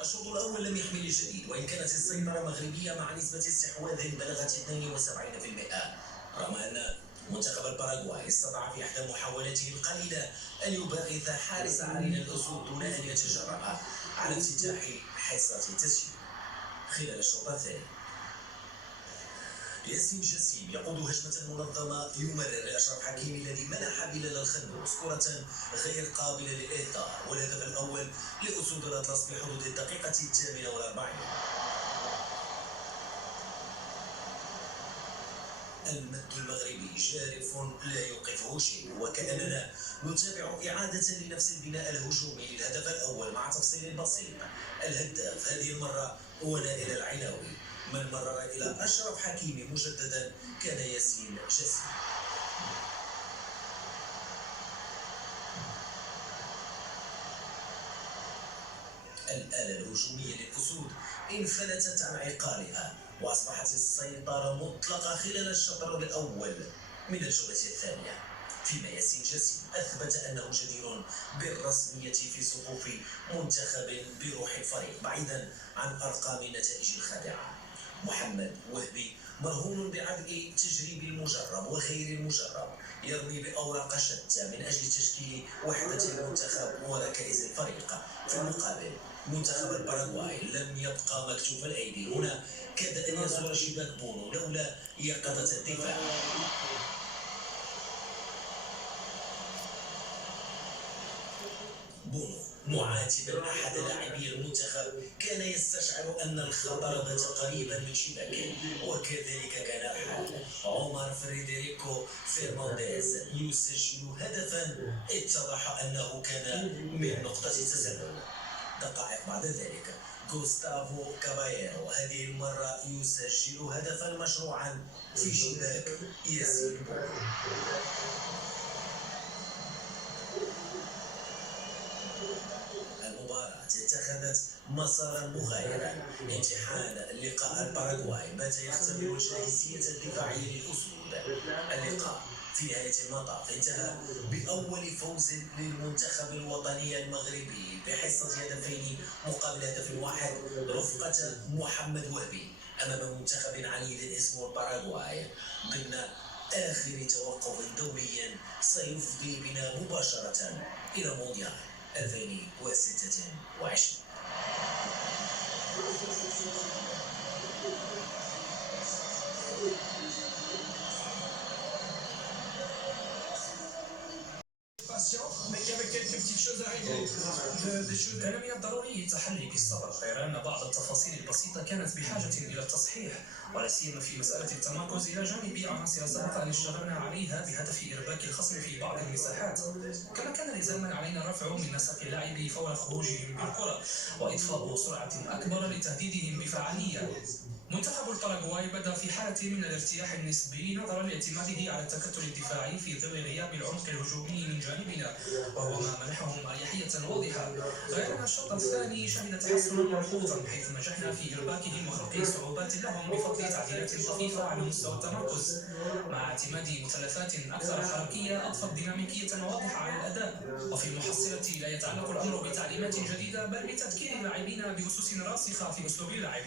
الشوط الأول لم يحمل الجديد، وإن كانت السيطرة مغربية مع نسبة استحواذ بلغت 72%، رغم أن منتخب الباراغواي استطاع في إحدى محاولاته القليلة أن يباغت حارس عرين الأسود دون أن يتجرأ على افتتاح حصة التسجيل. خلال الشوط الثاني ياسين جسيم يقود هجمة منظمة، يمرر أشرف حكيمي الذي منح بلال الخنوس كرة غير قابلة للإهدار، والهدف الأول لأسود الأطلس بحدود الدقيقة 48. المد المغربي جارف لا يوقفه شيء، وكأننا نتابع إعادة لنفس البناء الهجومي للهدف الأول مع تفصيل بسيط. الهداف هذه المرة هو نائل العناوي، من مرر إلى أشرف حكيمي مجددا كان ياسين جسيم. الآلة الهجومية للأسود انفلتت عن عقالها، وأصبحت السيطرة مطلقة خلال الشطر الأول من الجولة الثانية، فيما ياسين جسيم أثبت أنه جدير بالرسمية في صفوف منتخب بروح الفريق بعيدا عن أرقام النتائج الخادعة. محمد وهبي مرهون بعبء تجريب المجرب وغير المجرب، يرمي بأوراق شتى من أجل تشكيل وحدة المنتخب وركائز الفريق. في المقابل منتخب الباراغواي لم يبقى مكتوف الأيدي، هنا كاد أن يزور شباك بونو لولا يقظة الدفاع. بونو معاتبا أحد لاعبي المنتخب كان يستشعر أن الخطر بات قريبا من شباكه، وكذلك كان الحال. عمر فريدريكو فيرنانديز يسجل هدفا اتضح أنه كان من نقطة تسلل. دقائق بعد ذلك غوستافو كابايرو هذه المرة يسجل هدفا مشروعا في شباك ياسين بونو. المباراة اتخذت مسارا مغايرا. امتحان لقاء الباراغواي بات يختبر الجاهزية الدفاعية للأسود. اللقاء في نهاية المطاف انتهى بأول فوز للمنتخب الوطني المغربي بحصة هدفين مقابل هدف واحد رفقة محمد وهبي أمام منتخب عنيد اسمه الباراغواي، ضمن آخر توقف دولي سيفضي بنا مباشرة إلى مونديال 2026. كان من الضروري التحلي بالصبر، غير أن بعض التفاصيل البسيطة كانت بحاجة إلى التصحيح، ولا سيما في مسألة التمركز إلى جانب عناصر سبق أن اشتغلنا عليها بهدف إرباك الخصم في بعض المساحات. كما كان لزاما علينا رفع من نسق اللعب فور خروجهم بالكرة، وإضفاء سرعة أكبر لتهديدهم بفعالية. منتخب الباراغواي بدا في حالة من الارتياح النسبي نظرا لاعتماده على التكتل الدفاعي في ظل غياب العمق الهجومي من جانبنا، وهو ما منحهم أريحية واضحة. غير أن الشوط الثاني شهد تحسنا ملحوظا، حيث نجحنا في إرباكهم وخلق صعوبات لهم بفضل تعديلات طفيفة على مستوى التمركز، مع اعتماد مثلثات أكثر حركية أضفت ديناميكية واضحة على الأداء. وفي المحصلة لا يتعلق الأمر بتعليمات جديدة، بل بتذكير اللاعبين بأسس راسخة في أسلوب اللعب.